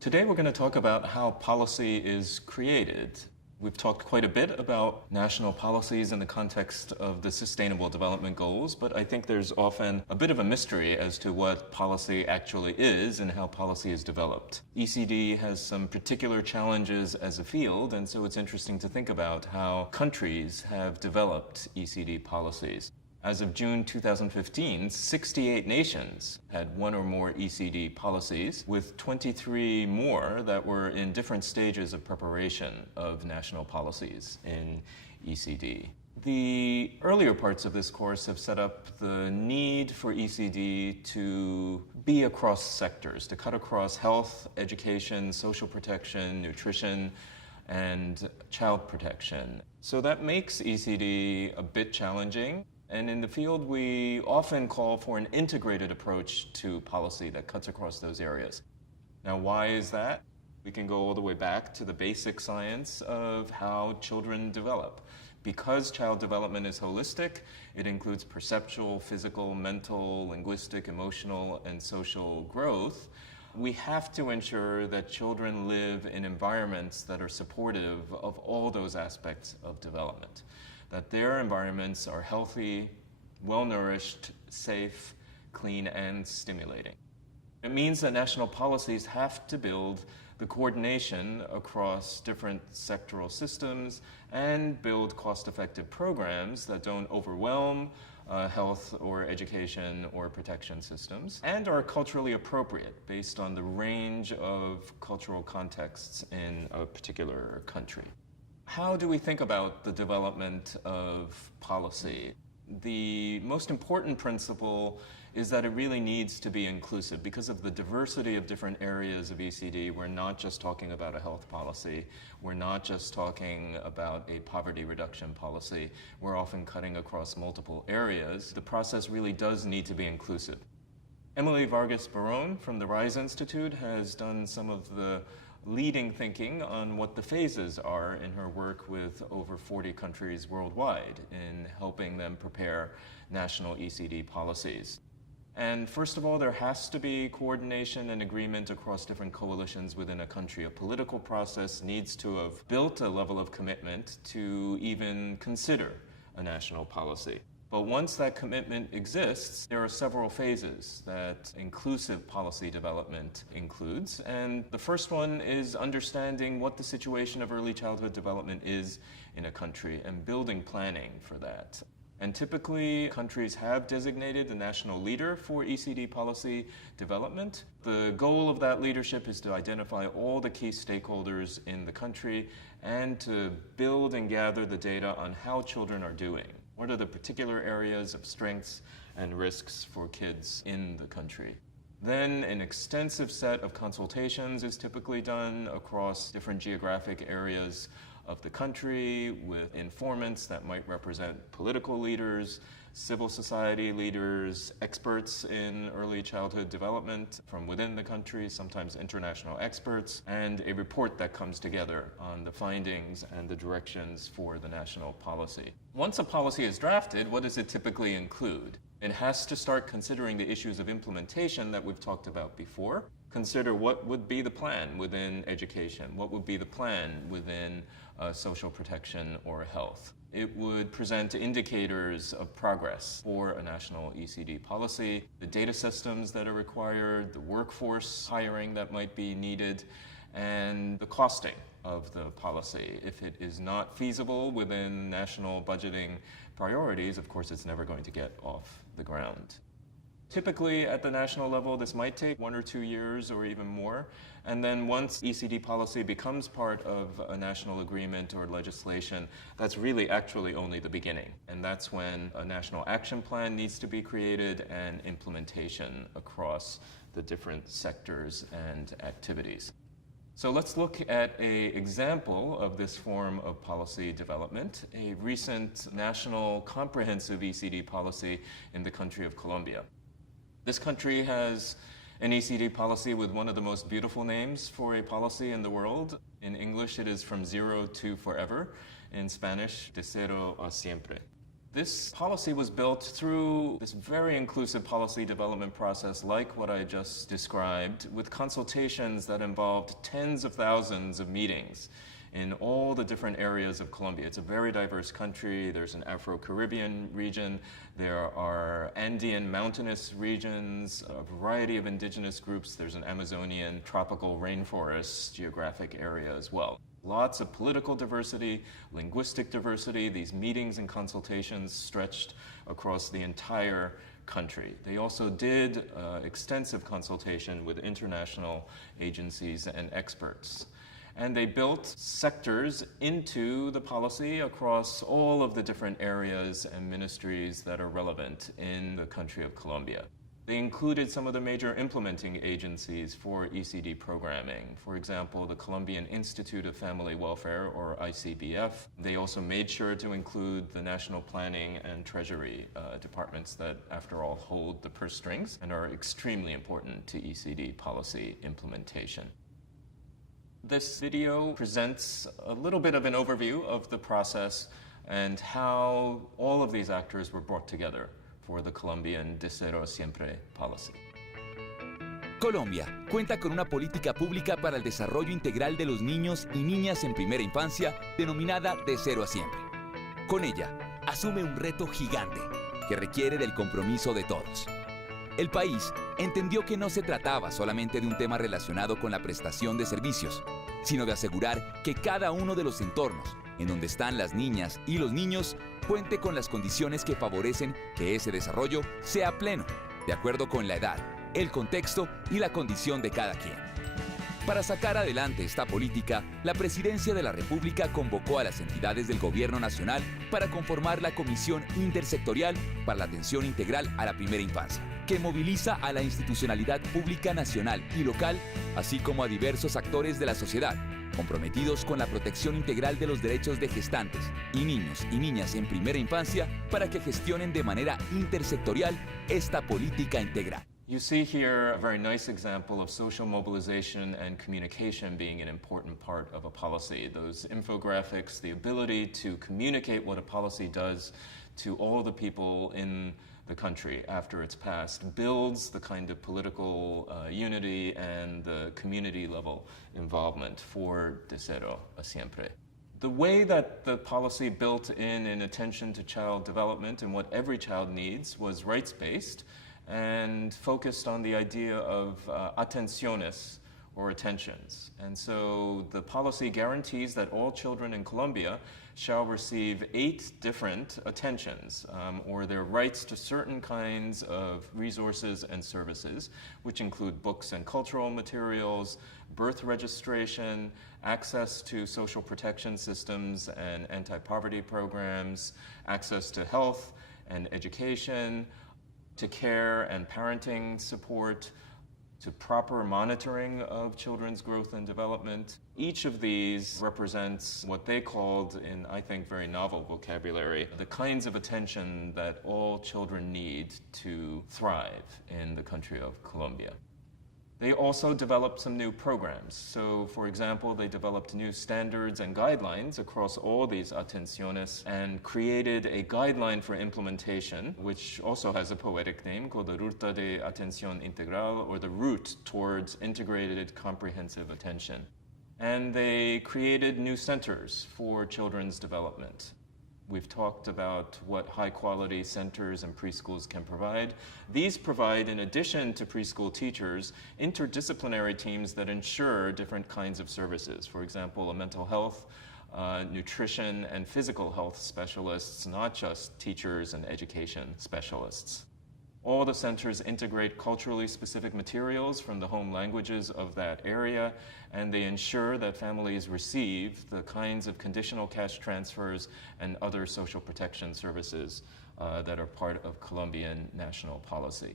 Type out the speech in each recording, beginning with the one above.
Today we're going to talk about how policy is created. We've talked quite a bit about national policies in the context of the Sustainable Development Goals, but I think there's often a bit of a mystery as to what policy actually is and how policy is developed. ECD has some particular challenges as a field, and so it's interesting to think about how countries have developed ECD policies. As of June 2015, 68 nations had one or more ECD policies, with 23 more that were in different stages of preparation of national policies in ECD. The earlier parts of this course have set up the need for ECD to be across sectors, to cut across health, education, social protection, nutrition, and child protection. So that makes ECD a bit challenging. And in the field, we often call for an integrated approach to policy that cuts across those areas. Now, why is that? We can go all the way back to the basic science of how children develop. Because child development is holistic, it includes perceptual, physical, mental, linguistic, emotional, and social growth. We have to ensure that children live in environments that are supportive of all those aspects of development. That their environments are healthy, well-nourished, safe, clean, and stimulating. It means that national policies have to build the coordination across different sectoral systems and build cost-effective programs that don't overwhelm health or education or protection systems and are culturally appropriate based on the range of cultural contexts in a particular country. How do we think about the development of policy? The most important principle is that it really needs to be inclusive. Because of the diversity of different areas of ECD, we're not just talking about a health policy. We're not just talking about a poverty reduction policy. We're often cutting across multiple areas. The process really does need to be inclusive. Emily Vargas Barón from the RISE Institute has done some of the leading thinking on what the phases are in her work with over 40 countries worldwide in helping them prepare national ECD policies. And first of all, there has to be coordination and agreement across different coalitions within a country. A political process needs to have built a level of commitment to even consider a national policy. But once that commitment exists, there are several phases that inclusive policy development includes. And the first one is understanding what the situation of early childhood development is in a country and building planning for that. And typically, countries have designated a national leader for ECD policy development. The goal of that leadership is to identify all the key stakeholders in the country and to build and gather the data on how children are doing. What are the particular areas of strengths and risks for kids in the country? Then an extensive set of consultations is typically done across different geographic areas of the country with informants that might represent political leaders, civil society leaders, experts in early childhood development from within the country, sometimes international experts, and a report that comes together on the findings and the directions for the national policy. Once a policy is drafted, what does it typically include? It has to start considering the issues of implementation that we've talked about before. Consider what would be the plan within education, what would be the plan within social protection or health. It would present indicators of progress for a national ECD policy, the data systems that are required, the workforce hiring that might be needed, and the costing of the policy. If it is not feasible within national budgeting priorities, of course, it's never going to get off the ground. Typically, at the national level, this might take 1 or 2 years or even more. And then once ECD policy becomes part of a national agreement or legislation, that's really actually only the beginning. And that's when a national action plan needs to be created and implementation across the different sectors and activities. So let's look at an example of this form of policy development, a recent national comprehensive ECD policy in the country of Colombia. This country has an ECD policy with one of the most beautiful names for a policy in the world. In English, it is from zero to forever. In Spanish, de cero a siempre. This policy was built through this very inclusive policy development process like what I just described, with consultations that involved tens of thousands of meetings in all the different areas of Colombia. It's a very diverse country. There's an Afro-Caribbean region. There are Andean mountainous regions, a variety of indigenous groups. There's an Amazonian tropical rainforest geographic area as well. Lots of political diversity, linguistic diversity. These meetings and consultations stretched across the entire country. They also did extensive consultation with international agencies and experts. And they built sectors into the policy across all of the different areas and ministries that are relevant in the country of Colombia. They included some of the major implementing agencies for ECD programming. For example, the Colombian Institute of Family Welfare, or ICBF. They also made sure to include the National Planning and Treasury departments that, after all, hold the purse strings and are extremely important to ECD policy implementation. This video presents a little bit of an overview of the process and how all of these actors were brought together for the Colombian De Cero a Siempre policy. Colombia cuenta con una política pública para el desarrollo integral de los niños y niñas en primera infancia, denominada De Cero a Siempre. Con ella, asume un reto gigante que requiere del compromiso de todos. El país entendió que no se trataba solamente de un tema relacionado con la prestación de servicios, sino de asegurar que cada uno de los entornos en donde están las niñas y los niños cuente con las condiciones que favorecen que ese desarrollo sea pleno, de acuerdo con la edad, el contexto y la condición de cada quien. Para sacar adelante esta política, la Presidencia de la República convocó a las entidades del Gobierno Nacional para conformar la Comisión Intersectorial para la Atención Integral a la Primera Infancia, que moviliza a la institucionalidad pública nacional y local, así como a diversos actores de la sociedad, comprometidos con la protección integral de los derechos de gestantes y niños y niñas en primera infancia para que gestionen de manera intersectorial esta política integral. You see here a very nice example of social mobilization and communication being an important part of a policy. Those infographics, the ability to communicate what a policy does to all the people in the country after it's passed, builds the kind of political unity and the community level involvement for De Cero a Siempre. The way that the policy built in an attention to child development and what every child needs was rights-based and focused on the idea of atenciones, or attentions. And so the policy guarantees that all children in Colombia shall receive 8 different attentions, or their rights to certain kinds of resources and services, which include books and cultural materials, birth registration, access to social protection systems and anti-poverty programs, access to health and education, to care and parenting support, to proper monitoring of children's growth and development. Each of these represents what they called, in I think very novel vocabulary, the kinds of attention that all children need to thrive in the country of Colombia. They also developed some new programs. So, for example, they developed new standards and guidelines across all these atenciones and created a guideline for implementation, which also has a poetic name called the Ruta de Atención Integral, or the route towards integrated comprehensive attention. And they created new centers for children's development. We've talked about what high-quality centers and preschools can provide. These provide, in addition to preschool teachers, interdisciplinary teams that ensure different kinds of services. For example, a mental health, nutrition, and physical health specialists, not just teachers and education specialists. All the centers integrate culturally specific materials from the home languages of that area, and they ensure that families receive the kinds of conditional cash transfers and other social protection services that are part of Colombian national policy.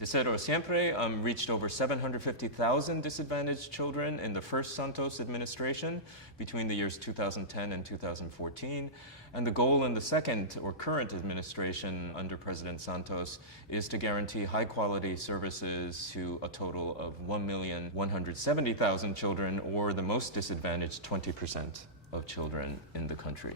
De Cero a Siempre reached over 750,000 disadvantaged children in the first Santos administration between the years 2010 and 2014. And the goal in the second or current administration under President Santos is to guarantee high-quality services to a total of 1,170,000 children, or the most disadvantaged 20% of children in the country.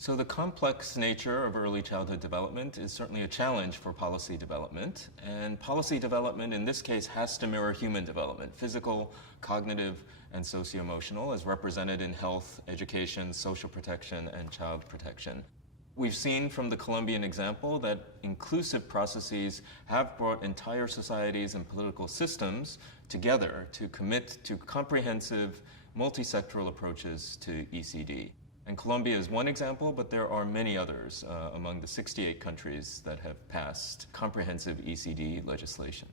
So the complex nature of early childhood development is certainly a challenge for policy development. And policy development in this case has to mirror human development, physical, cognitive, and socio-emotional, as represented in health, education, social protection, and child protection. We've seen from the Colombian example that inclusive processes have brought entire societies and political systems together to commit to comprehensive, multi-sectoral approaches to ECD. And Colombia is one example, but there are many others among the 68 countries that have passed comprehensive ECD legislation.